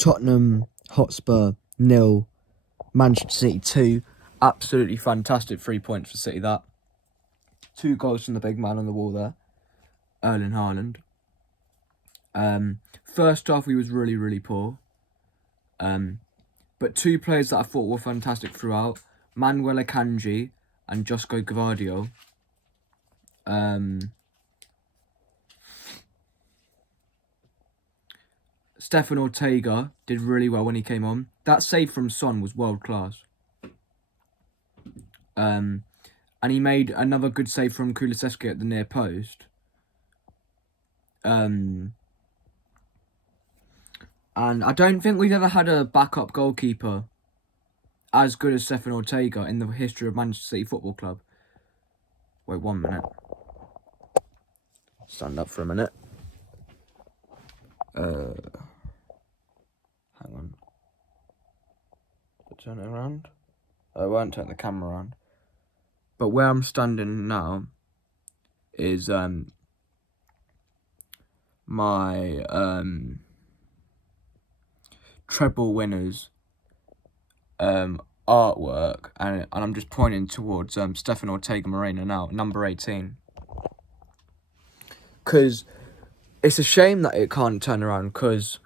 Tottenham Hotspur 0, Manchester City 2. Absolutely fantastic 3 points for City, that. 2 goals from the big man on the wall there, Erling Haaland. First half he was really, really poor. But 2 players that I thought were fantastic throughout, Manuel Akanji and Josko Gvardiol. Stefan Ortega did really well when he came on. That save from Son was world class. And he made another good save from Kulusevski at the near post. And I don't think we've ever had a backup goalkeeper as good as Stefan Ortega in the history of Manchester City Football Club. Wait 1 minute. Stand up for a minute. Hang on. Turn it around. I won't turn the camera around. But where I'm standing now is my treble winners artwork, and I'm just pointing towards Stefan Ortega Moreno now, number 18. Because it's a shame that it can't turn around, because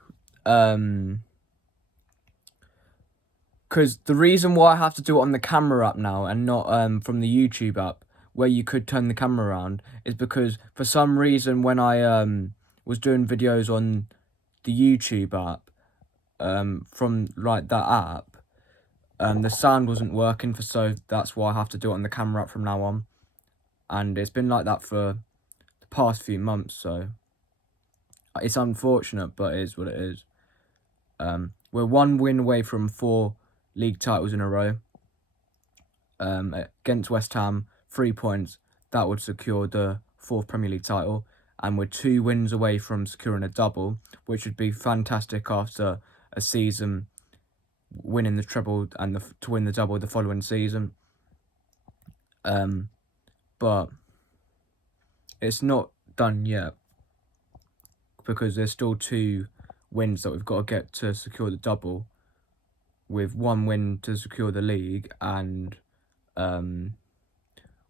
the reason why I have to do it on the camera app now and not from the YouTube app where you could turn the camera around is because for some reason when I was doing videos on the YouTube app from like that app, the sound wasn't working, so that's why I have to do it on the camera app from now on. And it's been like that for the past few months, so it's unfortunate, but it is what it is. We're 1 win away from 4 league titles in a row. Against West Ham, 3 points. That would secure the 4th Premier League title. And we're 2 wins away from securing a double, which would be fantastic after a season winning the treble and to win the double the following season. But it's not done yet because there's still 2 wins that we've got to get to secure the double, with 1 win to secure the league and 1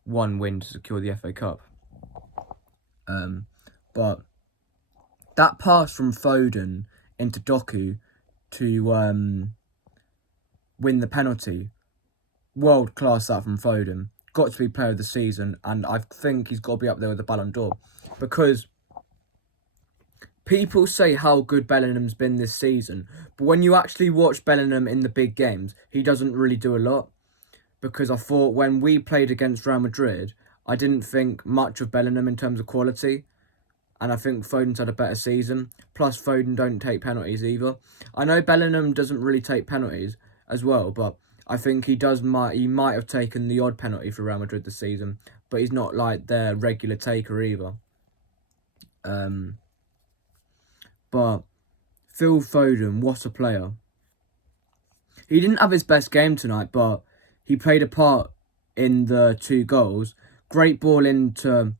win to secure the FA Cup. But that pass from Foden into Doku to win the penalty, world class that from Foden. Got to be player of the season, and I think he's got to be up there with the Ballon d'Or, because people say how good Bellingham's been this season, but when you actually watch Bellingham in the big games, he doesn't really do a lot. Because I thought when we played against Real Madrid, I didn't think much of Bellingham in terms of quality, and I think Foden's had a better season. Plus, Foden don't take penalties either. I know Bellingham doesn't really take penalties as well, but I think he might have taken the odd penalty for Real Madrid this season, but he's not like their regular taker either. But Phil Foden, what a player. He didn't have his best game tonight, but he played a part in the 2 goals. Great ball into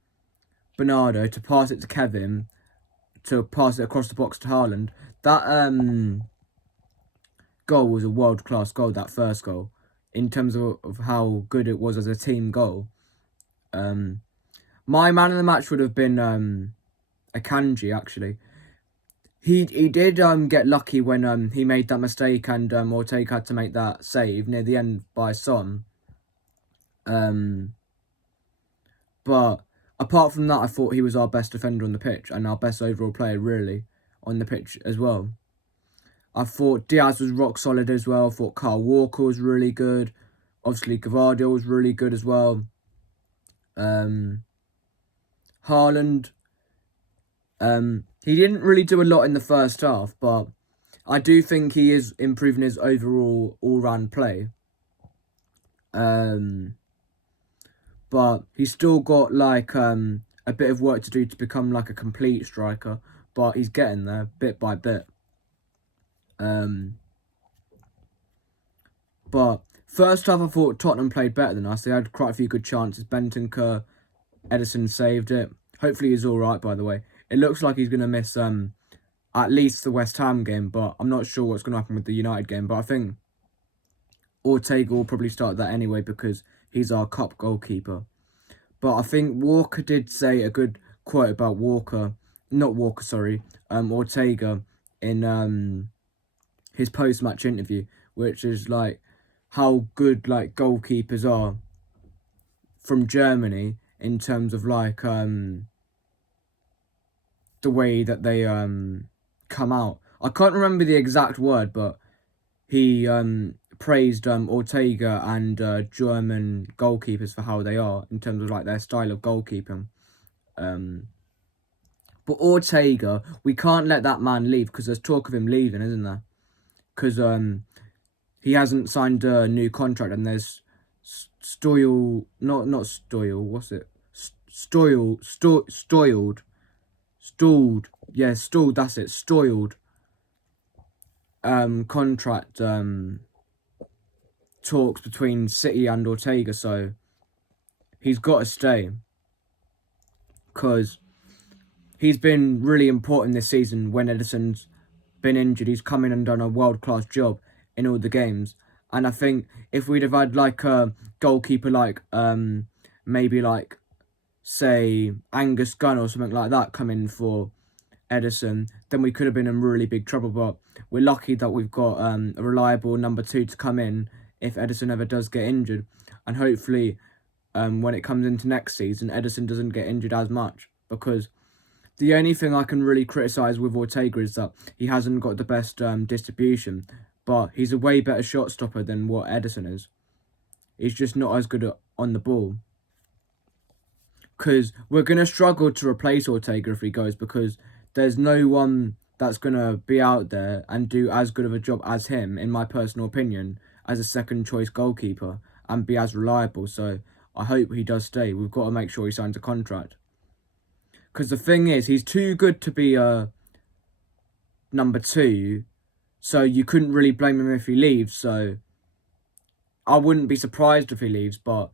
Bernardo to pass it to Kevin, to pass it across the box to Haaland. That goal was a world-class goal, that first goal, in terms of how good it was as a team goal. My man of the match would have been Akanji, actually. He did get lucky when he made that mistake and Ortega had to make that save near the end by Son. But apart from that, I thought he was our best defender on the pitch and our best overall player, really, on the pitch as well. I thought Diaz was rock solid as well. I thought Kyle Walker was really good. Obviously, Gvardiol was really good as well. Haaland, he didn't really do a lot in the first half, but I do think he is improving his overall all-round play. But he's still got like a bit of work to do to become like a complete striker, but he's getting there bit by bit. But first half I thought Tottenham played better than us. They had quite a few good chances. Bentancur, Edison saved it. Hopefully he's alright, by the way. It looks like he's going to miss at least the West Ham game, but I'm not sure what's going to happen with the United game. But I think Ortega will probably start that anyway because he's our cup goalkeeper. But I think Walker did say a good quote about Ortega in his post-match interview, which is like how good like goalkeepers are from Germany in terms of like the way that they come out. I can't remember the exact word, but he praised Ortega and German goalkeepers for how they are in terms of like their style of goalkeeping. But Ortega, we can't let that man leave because there's talk of him leaving, isn't there? Because he hasn't signed a new contract, and there's Stoiled, what's it? Stalled, that's it, Stoiled contract talks between City and Ortega, so he's got to stay because he's been really important this season. When Ederson's been injured, he's come in and done a world-class job in all the games. And I think if we'd have had like a goalkeeper like maybe like say Angus Gunn or something like that come in for Ederson, then we could have been in really big trouble. But we're lucky that we've got a reliable number 2 to come in if Ederson ever does get injured. And hopefully when it comes into next season, Ederson doesn't get injured as much, because the only thing I can really criticise with Ortega is that he hasn't got the best distribution, but he's a way better shot stopper than what Ederson is. He's just not as good on the ball. Because we're going to struggle to replace Ortega if he goes, because there's no one that's going to be out there and do as good of a job as him, in my personal opinion, as a second choice goalkeeper and be as reliable. So I hope he does stay. We've got to make sure he signs a contract. Because the thing is, he's too good to be a number 2, so you couldn't really blame him if he leaves. So I wouldn't be surprised if he leaves, but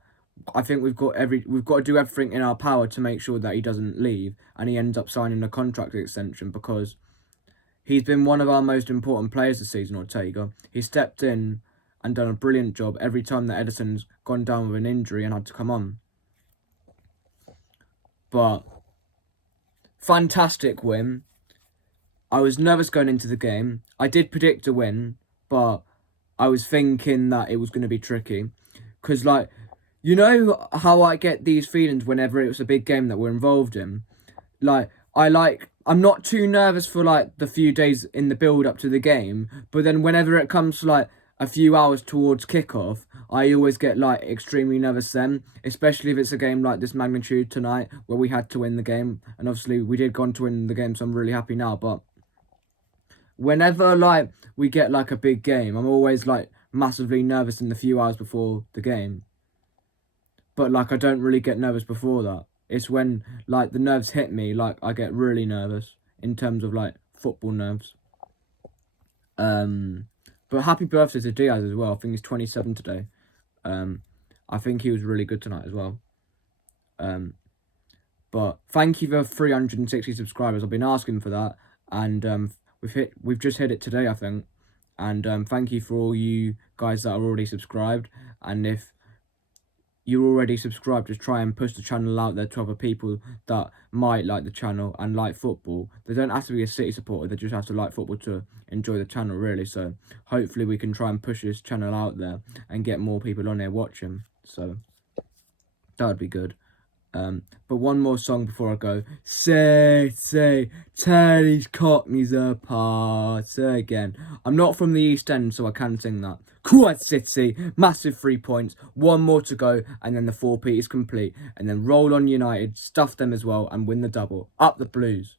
I think we've got to do everything in our power to make sure that he doesn't leave and he ends up signing a contract extension, because he's been one of our most important players this season, Ortega. He stepped in and done a brilliant job every time that Ederson's gone down with an injury and had to come on. But fantastic win. I was nervous going into the game. I did predict a win, but I was thinking that it was going to be tricky. Because, like, you know how I get these feelings whenever it's a big game that we're involved in? I'm not too nervous for, like, the few days in the build-up to the game, but then whenever it comes to, like, a few hours towards kickoff, I always get, like, extremely nervous then, especially if it's a game like this magnitude tonight, where we had to win the game. And obviously, we did go on to win the game, so I'm really happy now. But whenever, like, we get, like, a big game, I'm always, like, massively nervous in the few hours before the game. But, like, I don't really get nervous before that. It's when, like, the nerves hit me, like, I get really nervous in terms of, like, football nerves. But happy birthday to Diaz as well. I think he's 27 today. I think he was really good tonight as well. But thank you for 360 subscribers. I've been asking for that, and we've just hit it today, I think. And thank you for all you guys that are already subscribed. And if you're already subscribed, just try and push the channel out there to other people that might like the channel and like football. They don't have to be a City supporter, they just have to like football to enjoy the channel, really. So hopefully we can try and push this channel out there and get more people on there watching. So that would be good. But one more song before I go. Say, tear these cockneys apart. Say again. I'm not from the East End, so I can sing that. Quad City, massive 3 points. One more to go, and then the 4-peat is complete. And then roll on United, stuff them as well, and win the double. Up the Blues.